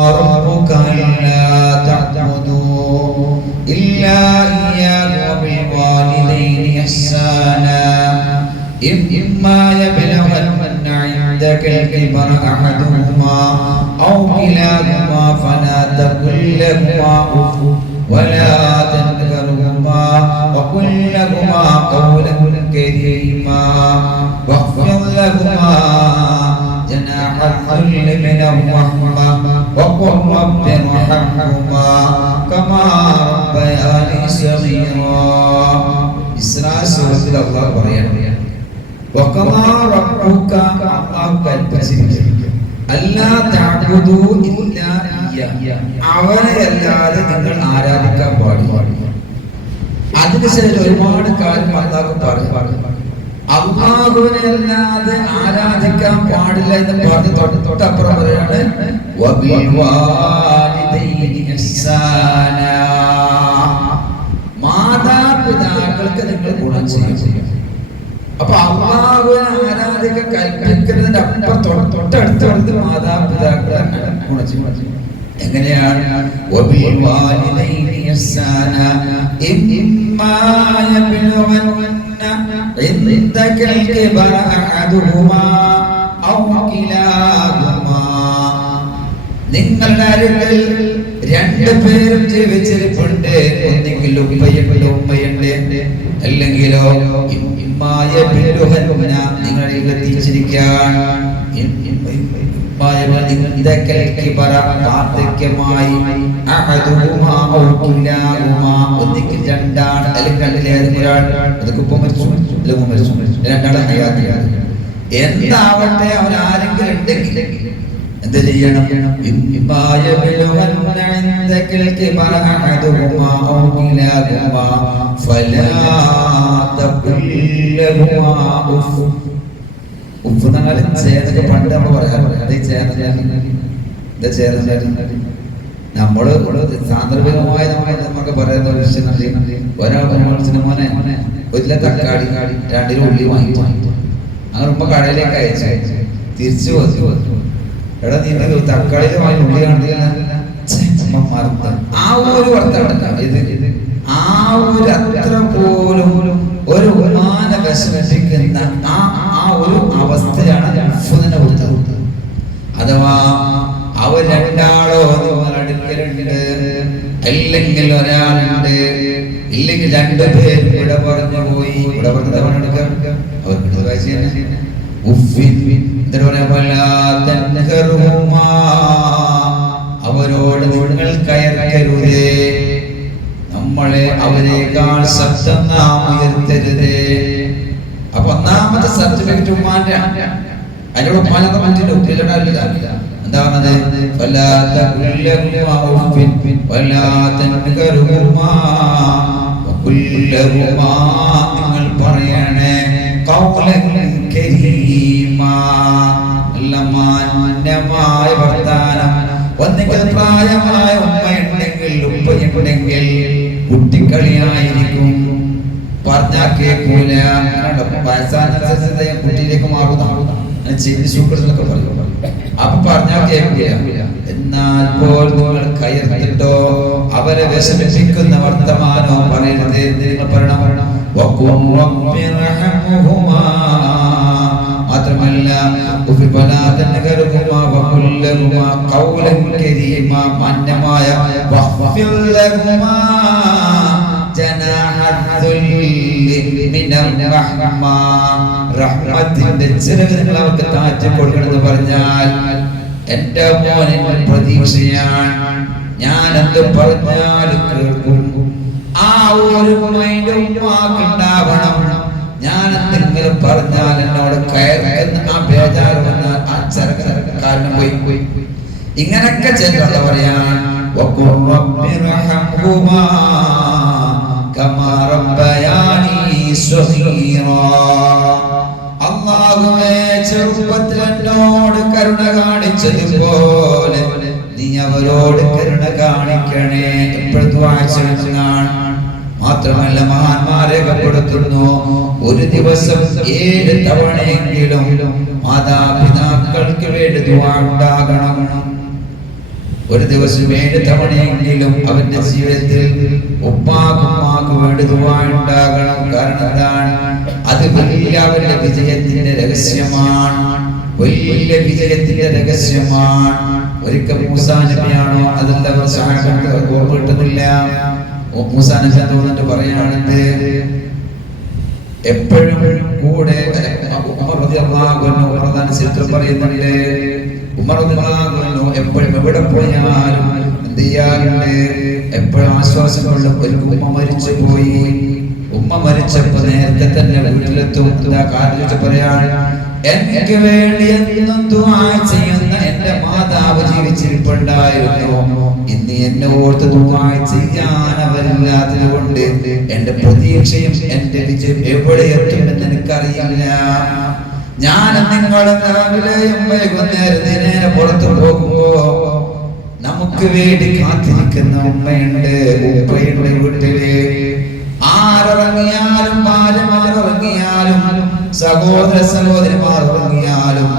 ربك ألا تعبدوا إلا إياه وبالوالدين إحسانا إما يبلغن عندك الكبر أحدهما أو كلاهما فلا تقل لهما أف ولا تنهرهما وقل لهما قولا كريما واخفض لهما جناح الذل من الرحمة وقل رب ارحمهما كما ربياني صغيرا ഇസ്രാ സൂറത്തിൽ അള്ളാഹ് പറയാണ് വകമാ റബ്ബുക അള്ളാഹു കൽപ്പിച്ചിരിക്കുന്നു അല്ലാ തഅബുദു ഇല്ലാ ഇയ്യ അവനെ അല്ലാതെ നിങ്ങൾ ആരാധിക്കാൻ പാടില്ല അതിനുശേഷം ഒരുപാട് കാര്യം അള്ളാഹു പറഞ്ഞു അള്ളാഹുവിനെ അല്ലാതെ ആരാധിക്കാൻ പാടില്ല എന്ന് പറഞ്ഞ് തൊട്ട് തൊട്ടപ്പുറം പറയാണ്. മാതാപിതാക്കൾക്ക് നിങ്ങൾ ഗുണം ചെയ്യും. അപ്പൊ അള്ളാഹുവിനെ ആരാധിക്കാൻ കൽപ്പിക്കുന്നതിന്റെ അപ്പുറം തൊട്ട് തൊട്ടടുത്ത് അടുത്ത് മാതാപിതാക്കളെ ഗുണം ചെയ്യും. എങ്ങനെയാണ്? വാലിദൈനി ഇഹ്സാനാ. ഇമ്മാ യബ്ലുവന്ന عندك الكبر أحدهما أو كلاهما നിങ്ങളുടെ അരുകിൽ രണ്ടു പേരും ജീവിച്ചിരിപ്പുണ്ട് ഒന്നെങ്കിൽ ഉപ്പയുണ്ട് ഉമ്മയുണ്ട് അല്ലെങ്കിലോ ഇമ്മായ ബിരുഹന്ന നിങ്ങളിൽ എത്തിച്ചിരിക്കാൻ വാർദ്ധക്യമായി അഹദുഹുമാ ഔ കിലാഹുമാ ഒന്നിക്ക് രണ്ടാണ് അല്ലെങ്കിൽ രണ്ടിലേതെങ്കിലും ഒരാൾ അതൊക്കെ ഇപ്പൊ മരിച്ചു. അല്ലെങ്കിൽ മരിച്ചു? രണ്ടാളെ ഹയാത്തിലാണ് എന്താവട്ടെ അവൻ ആരെങ്കിലും ഉണ്ടെങ്കിൽ എന്ത് ചെയ്യണം? ഫലാ തഖുൽ ലഹുമാ ഉഫ് ഉപ്പ് എന്നാലും ചേതൊക്കെ പണ്ട് നമ്മൾ പറയാറുണ്ട് അതേ ചേർന്ന എന്താ ചേർന്ന നമ്മൾ സാന്ദർഭികമായ നമുക്ക് പറയുന്ന ഒരു വിഷയം ഒരാൾ വിളിച്ചിട്ട് മോനെ ഒരു തക്കാളി രണ്ടിലും ഉള്ളി വാങ്ങി അങ്ങനെ ഉപ്പ കടയിലേക്ക് അയച്ചു. തിരിച്ചു വന്നു. എടാ നീ തക്കാളിയിൽ വാങ്ങി ഉള്ളി കണ്ടില്ല ആ ഒരു വർത്തമാനം ഇത് ഇത് ആ ഒരു അത്ര പോലും ഒരു ഉമാന വിഷമിപ്പിക്കുന്ന ആ ആ ഒരു അവസ്ഥയാണ് ഉഫ്ഫിനെ കൊടുത്തത് അഥവാ അവർ രണ്ടാളോ അടുക്കലുണ്ട് അല്ലെങ്കിൽ ഒരാളുണ്ട് ഇല്ലെങ്കിൽ രണ്ടു പേരും ഇവിടെ പറഞ്ഞു പോയി ഇവിടെ പറഞ്ഞത് അവൻ എടുക്കാം. അവർക്ക് ഉഫ്ഫിൻ എന്നിട്ട് പറയാ "ഫലാ അവരോട് നിങ്ങൾ കയറരുതേ നമ്മളെ അവരെക്കാൾ ശബ്ദം നാം ഉയർത്തരുതേ. അപ്പൊ ഒന്നാമത്തെ സർട്ടിഫിക്കറ്റ് ഉമ്മാന്റെ അതിനോട് ഉമ്മാനത്തെ മറ്റിന്റെ ഉപ്പിലിടാനില്ല എന്താണ് പ്രായമായ ഉമ്മയുണ്ടെങ്കിൽ ഉപ്പയുണ്ടെങ്കിൽ കുട്ടിക്കളിയായിരിക്കും. പറഞ്ഞാൽ കുട്ടിയിലേക്ക് മാറുന്ന. ചെയ്തി സൂക്ഷിച്ചൊക്കെ പറയും. അപ്പൊ പറഞ്ഞാൽ എന്നാൽ പോൽ നിങ്ങൾ കയർത്തിട്ടോ അവരെ വിഷമിപ്പിക്കുന്ന വർത്തമാനോ പറയരുത് മാത്രമല്ല വകുല്ലഹുമാ കരീമ കരീമാ മാന്യമായ വഖ്ഫിർ ലഹുമാ ജനാഹദ്ദുല്ലി മിനർ റഹ്മ. റഹ്മത്തിന്റെ ചിറക് നിങ്ങൾ അവർക്ക് കൊടുക്കണമെന്ന് പറഞ്ഞാൽ എന്റെ മോനെ പ്രതീക്ഷയാണ്. ഞാൻ എന്ത് പറഞ്ഞാലും കേൾക്കും. ആ ഒരു മൈൻഡ് ഉണ്ടാവണം. ഞാൻ എന്തെങ്കിലും പറഞ്ഞാൽ ഇങ്ങനൊക്കെ ചെല്ലത പറയാ അള്ളാഹുവേ ചെറുപ്പത്തിൽ എന്നോട് കരുണ കാണിച്ചതുപോലെ നീ അവരോട് കരുണ കാണിക്കണേ. എപ്പോഴത്തെ ആഴ്ചയാണ് മാത്രമല്ല മഹാന്മാരെ രേഖപ്പെടുത്തുന്നു ഒരു ദിവസം ഏഴ് തവണയെങ്കിലും മാതാപിതാക്കൾക്ക് വേണ്ടി ഉണ്ടാകണം. ഒരു ദിവസം ഏഴ് തവണയെങ്കിലും അവന്റെ ജീവിതത്തിൽ ഉപ്പാക്കുമ്മാക്ക് വേണ്ടി ദുവായുണ്ടാകണം കാരണം എന്താണ് അത് വലിയ അവരുടെ വിജയത്തിന്റെ രഹസ്യമാണ്. വലിയ വിജയത്തിന്റെ രഹസ്യമാണ്. ഒരിക്കൽ മൂസാനബിയാണോ അതല്ല അവർ സഹാബത്ത് ഓർമ്മ കിട്ടുന്നില്ല. മൂസാനബി മൂസാ തോന്നിട്ട് പറയാണെന്ത് എപ്പോഴും കൂടെ പ്രധാന ചരിത്രം പറയുന്നുണ്ട്. ഉമർ റളിയല്ലാഹു അൻഹു എപ്പോഴും എവിടെ പോയാലും എന്ത് ചെയ്യാറുണ്ട്? എപ്പോഴും ആശ്വാസം ഒരു ഉമ്മ മരിച്ചു പോയി ഉമ്മ മരിച്ചപ്പോ നേരത്തെ തന്നെ വീട്ടിലെത്തും. എന്താ കാരണം പറയാൻ? എനിക്ക് വേണ്ടി എന്നും ദുആ ചെയ്യുന്ന എന്റെ മാതാവ് ജീവിച്ചിരിപ്പുണ്ടായിരുന്നു. ഇന്ന് എന്നെ ഓർത്ത് ദുആ ചെയ്യാൻ കൊണ്ട് എന്റെ പ്രതീക്ഷയും എന്റെ വിജയം എവിടെ എത്തുമെന്ന് എനിക്കറിയില്ല. ഞാൻ നിങ്ങളും രാവിലെയും വൈകുന്നേരം നേരെ പുറത്തു പോകുമ്പോ നമുക്ക് വേണ്ടി കാത്തിരിക്കുന്ന ഉമ്മയുണ്ട് ഉപ്പയുണ്ട് വീട്ടിൽ. ആറിറങ്ങിയാലും ഭാര്യമാർ ഇറങ്ങിയാലും സഹോദര സഹോദരിമാർ ഇറങ്ങിയാലും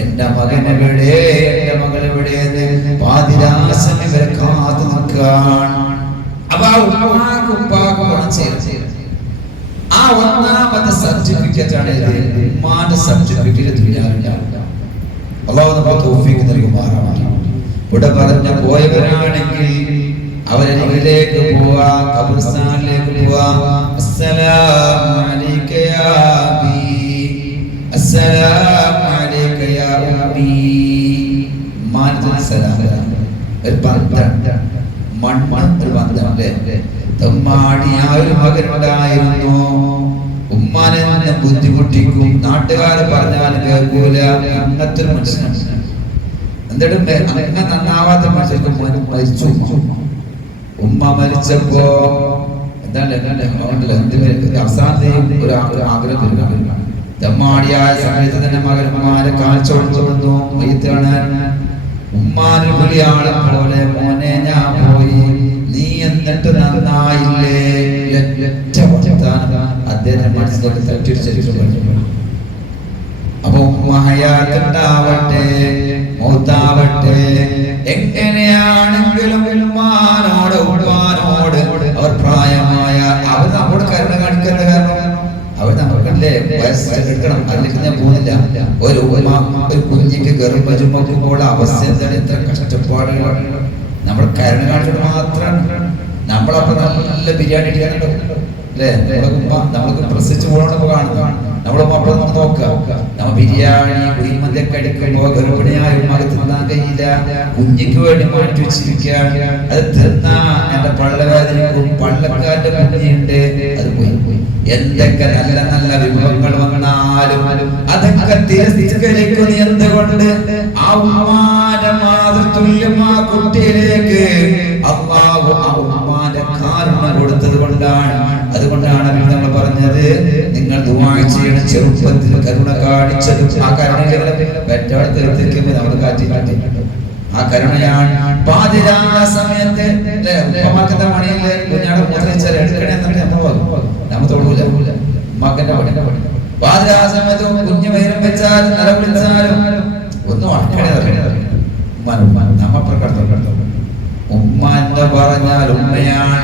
എന്റെ മകൻ എവിടെ എന്റെ മകൾ എവിടെ എന്ന് പാതിരാസം ഇവരെ കാത്തു നിൽക്കാൻ അപ്പൊ ആ ഉമ്മാക്ക് ഉപ്പാക്ക് ഗുണം ചെയ്യണം ആ ഒന്നാമത്തെ സർട്ടിഫിക്കറ്റ് ആണ് ഇത്. ഉമ്മാന്റെ സർട്ടിഫിക്കറ്റ് ദുനിയാവില്ല അള്ളാഹു നമുക്ക് തൗഫീഖ് നൽകുമാറാണ്. ഇവിടെ പറഞ്ഞ പോയവരാണെങ്കിൽ അവരിലേക്ക് പോവാ ഖബർസ്ഥാനിലേക്ക് പോവാ. അസ്സലാമു അലൈക യാ അബി. അസ്സലാമു അലൈക യാ ഉമ്മി. മാനത്തിന് സലാം. ഒരു ബന്ധം മണ്ണ് ഒരു ബന്ധം അല്ലേ തമ്മാടിയായ ഒരു മകനുണ്ടായിരുന്നു. ഉമ്മാനെ തന്നെ ബുദ്ധിമുട്ടിക്കും. നാട്ടുകാർ പറഞ്ഞാൽ കേൾക്കൂല. അങ്ങനത്തെ ഒരു മനുഷ്യനാണ്. എന്നിട്ടും അങ്ങനെ അങ്ങ് നന്നാവാത്ത മനുഷ്യർക്ക് മരിച്ചു. ഉമ്മ മരിച്ചപ്പോ എന്താണ്? എന്താണ്? അതുകൊണ്ടല്ല എന്തിന് അവസാനത്തെയും ഒരു ആഗ്രഹം വരിക തെമ്മാടിയായ സമയത്ത് തന്നെ മകൻ ഉമ്മാനെ കാഴ്ച കൊടുത്തു വന്നു. മയ്യത്ത് കാണാൻ. മോനെ ഞാൻ പോയി. എന്നിട്ട് നന്നായില്ലേ? ഒറ്റ വർത്താനം അദ്ദേഹം മനസ്സിലേക്ക് തട്ടിരിച്ചു അപ്പൊ മഹയാത്തുണ്ടാവട്ടെ മൗത്താവട്ടെ എങ്ങനെയാണെങ്കിലും ഉമ്മാനോട് ഉപ്പാനോട് അവർ പ്രായമായ അവർ നമ്മോട് കരുണ കാണിക്കുന്ന കാരണം അവർ നമുക്കല്ലേ വയസ്സ് എടുക്കണം അല്ലെങ്കിൽ ഞാൻ പോകുന്നില്ല. ഒരു ഒരു കുഞ്ഞിക്ക് ഗർഭ ചുമക്കുമ്പോൾ അവസ്ഥ എന്താണ്? എത്ര കഷ്ടപ്പാടുകളാണ് നമ്മൾ കരുണ കാണിച്ചിട്ട് മാത്രമാണ് നമ്മളപ്പോ നല്ല ബിരിയാണി അടിക്കാനുണ്ടോ അല്ലേ? നമ്മൾക്ക് പ്രസിച്ച് പോകണമെന്ന് കാണുന്നതാണ് അപ്പോൾ നോക്കുക നമ്മ ബിരിയാണി ഉമ്മക്ക് തിന്നാൻ കഴിയില്ല. കുഞ്ഞിക്ക് വേണ്ടി മാറ്റി വെച്ചിരിക്കുകയാണ് അത് തിന്നാ എന്റെ പള്ളവേദനക്കും പള്ളക്കാരുടെ അത് പോയി. എന്തൊക്കെ നല്ല നല്ല വിഭവങ്ങൾ വന്നാലും അതൊക്കെ തിരസ്കരിക്കുന്ന എന്തുകൊണ്ട്? ആ കുട്ടിയിലേക്ക് അള്ളാഹു ഉമ്മാന്റെ കാരുണ കൊടുത്തത് കൊണ്ടാണ്. അതുകൊണ്ടാണ് നമ്മൾ പറഞ്ഞത് നിങ്ങൾ ചെയ്യണം ചെറുപ്പത്തിൽ കരുണ കാണിച്ചത് ആ കരുണ പെറ്റോടെ തീർത്തിരിക്കുമ്പോൾ നമ്മൾ കാറ്റി കാറ്റി ആ കരുണയാണ്. പാതിരാ സമയത്ത് ഉപ്പമാക്കത്തെ മണിയിൽ കുഞ്ഞാടെ മൂത്രിച്ചാൽ എടുക്കണേ എന്നിട്ട് നമ്മൾ പോകും. നമ്മ തൊടൂല. ഉമ്മാക്കന്റെ പണി? പാതിരാ സമയത്ത് കുഞ്ഞ് വൈരം വെച്ചാലും ഒന്നും എന്ന് പറഞ്ഞാൽ ഉമ്മയാണ്.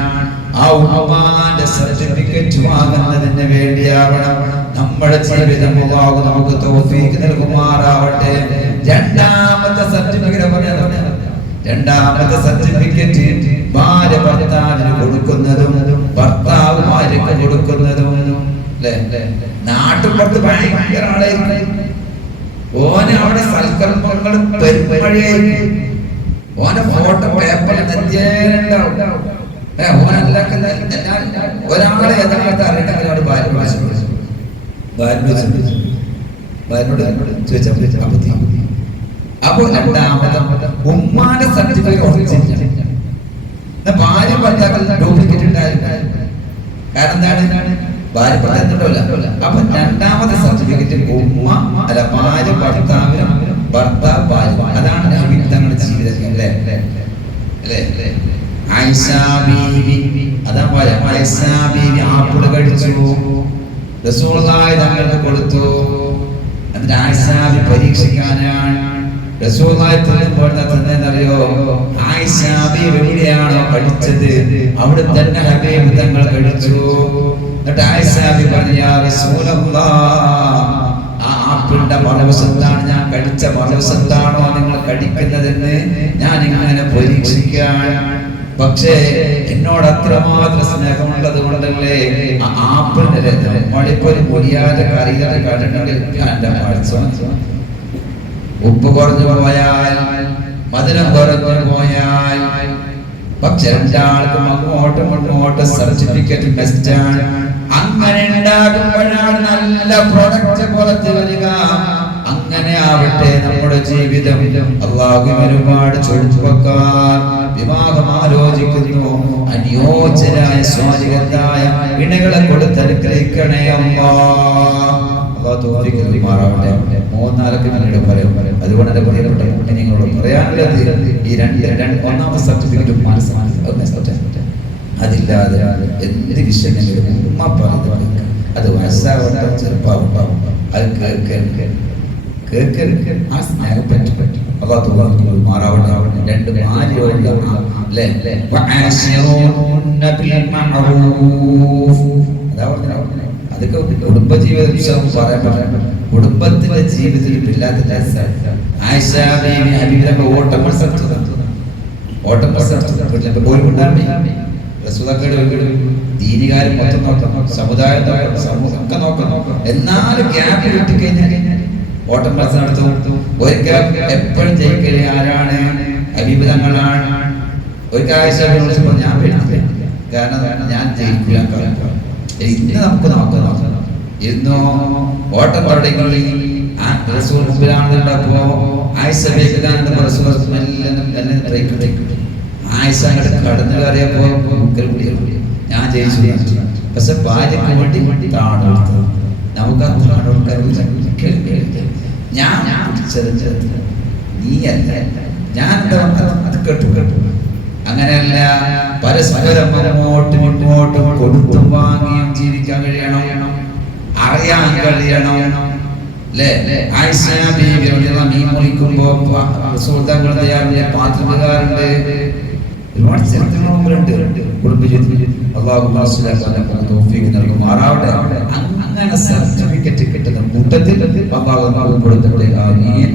ആ ഉമ്മാന്റെ സർട്ടിഫിക്കറ്റ് വാങ്ങുന്നതിന് വേണ്ടിയാവണം. നമ്മുടെ ജീവിതം നമുക്ക് തോഫീക്ക് നൽകുമാറാവട്ടെ. രണ്ടാമത്തെ സർട്ടിഫിക്കറ്റ് രണ്ടാമത്തെ സർട്ടിഫിക്കറ്റ് ഭാര്യ ഭർത്താവിന് കൊടുക്കുന്നതും ഭർത്താവ് ഭാര്യക്ക് കൊടുക്കുന്നതും നാട്ടുപുറത്ത് ഭയങ്കര ആളായിരിക്കും ഓന് അവിടെ സൽക്കർമ്മങ്ങൾ ഓന്റെ ഫോട്ടോ പേപ്പറിൽ നെഞ്ചേണ്ടാവും ഒരാളെ യഥാർത്ഥ അറിയണമെങ്കിൽ അവിടെ ഭാര്യ ഭാര്യ രണ്ടാമത്തെ ഉമ്മ ഭാര്യ ഭർത്താവിനും ഭർത്താവ് ഭാര്യ. അതാണ് ജീവിതത്തിൽ അല്ലേ? അല്ലേ അല്ലേ ആയിഷ ബീവി ആപ്പിൾ കഴിച്ചു റസൂലുള്ളാഹി തങ്ങൾക്ക് കൊടുത്തു. എന്നിട്ട് ആയിഷ ബീവി പരീക്ഷിക്കാനാണ്. റസൂലുള്ളാഹി തിന്നുമ്പോൾ തിന്നറിയോ ആയിഷ ഹബീബ് എവിടെയാണോ പഠിച്ചത്? അവിടെ തന്നെ ഹബീബ് തങ്ങൾ കഴിച്ചു എന്നിട്ട് ആയിഷ ഹബീബ് പറഞ്ഞു ആപ്പിളിന്റെ മറവശത്താണ് ഞാൻ കഴിച്ച മറവശത്താണോ നിങ്ങൾ കഴിക്കുന്നതെന്ന് ഞാൻ ഇങ്ങനെ പരീക്ഷിക്കാൻ പക്ഷേ എന്നോട് അത്രമാത്രം സ്നേഹമുള്ളത് കൊണ്ടല്ലേ ആപ്പിളിന്റെ നമ്മളിപ്പോ ഒരു പൊടിയാതെ കണ്ടിട്ടുണ്ടെങ്കിൽ ഉപ്പ് കുറഞ്ഞു പോയാൽ മധുരം കുറഞ്ഞു പോയാൽ പക്ഷെ രണ്ടാൾക്കും അങ്ങോട്ടും ഇങ്ങോട്ടും സർട്ടിഫിക്കറ്റ് ബെസ്റ്റാണ് അങ്ങനെ ഉണ്ടാകുമ്പോഴാണ് നല്ല പ്രൊഡക്റ്റ് പുറത്തു വരിക. അങ്ങനെ ആവട്ടെ നമ്മുടെ ജീവിതം. അള്ളാഹുവിന് ഒരുപാട് ചൊടിച്ചുവെക്കാൻ വിവാഹം ആലോചിക്കുന്നു. അനുയോജ്യരായ സ്വാചികത്തായ ഇണകളെ കൊടുത്തനുഗ്രഹിക്കണേ അമ്മ അള്ളാഹു തൗഫീഖ് നൽകുമാറാവട്ടെ മൂന്നാലൊക്കെ പിന്നീട് പറയും. അതുകൊണ്ട് എന്റെ പ്രിയപ്പെട്ട കുട്ടികളോട് പറയാനുള്ളത് ഈ രണ്ട് ഒന്നാമത്തെ സർട്ടിഫിക്കറ്റ് മനസ്സിലാക്കി അതില്ലാതെ എന്ത് വിഷയങ്ങളും ഉമ്മ പറയുന്നത് അത് വയസ്സാവട്ടെ ചെറുപ്പാവട്ടെ അത് കേൾക്കരുത് കേൾക്കരുത് ആ സ്നേഹം പറ്റി. പറ്റി അള്ളാഹു തൗഫീഖ് മാറാവട്ടെ. രണ്ട് ഭാര്യയോട് അല്ലേ? അതാ പറഞ്ഞത്. അതൊക്കെ കുടുംബജീവിത ജീവിതം പറയാൻ പറ്റില്ല. കുടുംബത്തിലെ ജീവിതത്തിൽ ഇല്ലാത്ത ആയിഷ ബീവി ഹബീബിലൊക്കെ ഓട്ടം മത്സരത്തിൽ ഓട്ടം മത്സരത്തിൽ വീട്ടിലൊക്കെ പോയി റസൂലക്കേട് വീട് ദീനികാരം മൊത്തം നോക്കണം സമുദായം നോക്കണം സമൂഹം ഒക്കെ നോക്കണം. എന്നാലും ഗ്യാപ്പ് കിട്ടിക്കഴിഞ്ഞാൽ ഓട്ടം ക്ലാസ് നടത്തും. ഒരിക്കൽ എപ്പോഴും ജയിക്കൽ ആരാണ്? ഹബീബ് തങ്ങളാണ്. കാഴ്ച ഞാൻ പേടിച്ചില്ല കാരണം ഞാൻ ജയിക്കില്ല ഇന്ന് നമുക്ക് നോക്കാം. ഇന്നോ ഓട്ടം തുടങ്ങി ആ റസൂൽ മുമ്പിലാണെന്നുണ്ടപ്പോ ആയിഷ ബേക്കാണെന്ന് റസൂൽ മെല്ലെ ആയിഷ കടന്നു കയറിയപ്പോ ഞാൻ ജയിച്ചു. പക്ഷെ ഭാര്യക്ക് വേണ്ടി വേണ്ടി നമുക്ക് ആ ഞാൻ പിടിച്ചത് നീയല്ല ഞാൻ അത് കേട്ടു കേട്ടു. അങ്ങനെയല്ല പരസ്പരം അങ്ങോട്ടും ഇങ്ങോട്ടും കൊടുത്തും വാങ്ങിയും ജീവിക്കാൻ കഴിയണം. അറിയാൻ കഴിയണം. അല്ലേ? പാത്രക്കാരുണ്ട് ഒരുപാട് ചരിത്രങ്ങൾ മുമ്പിലുണ്ട് കുടുംബജീവിതത്തിൽ അള്ളാഹു തോഫീക്ക് നൽകുമാറാവട്ടെ. അങ്ങനെ സർട്ടിഫിക്കറ്റ് കിട്ടുന്ന കൂട്ടത്തിൽ അള്ളാഹു കൊടുത്തിട്ട് ആമീൻ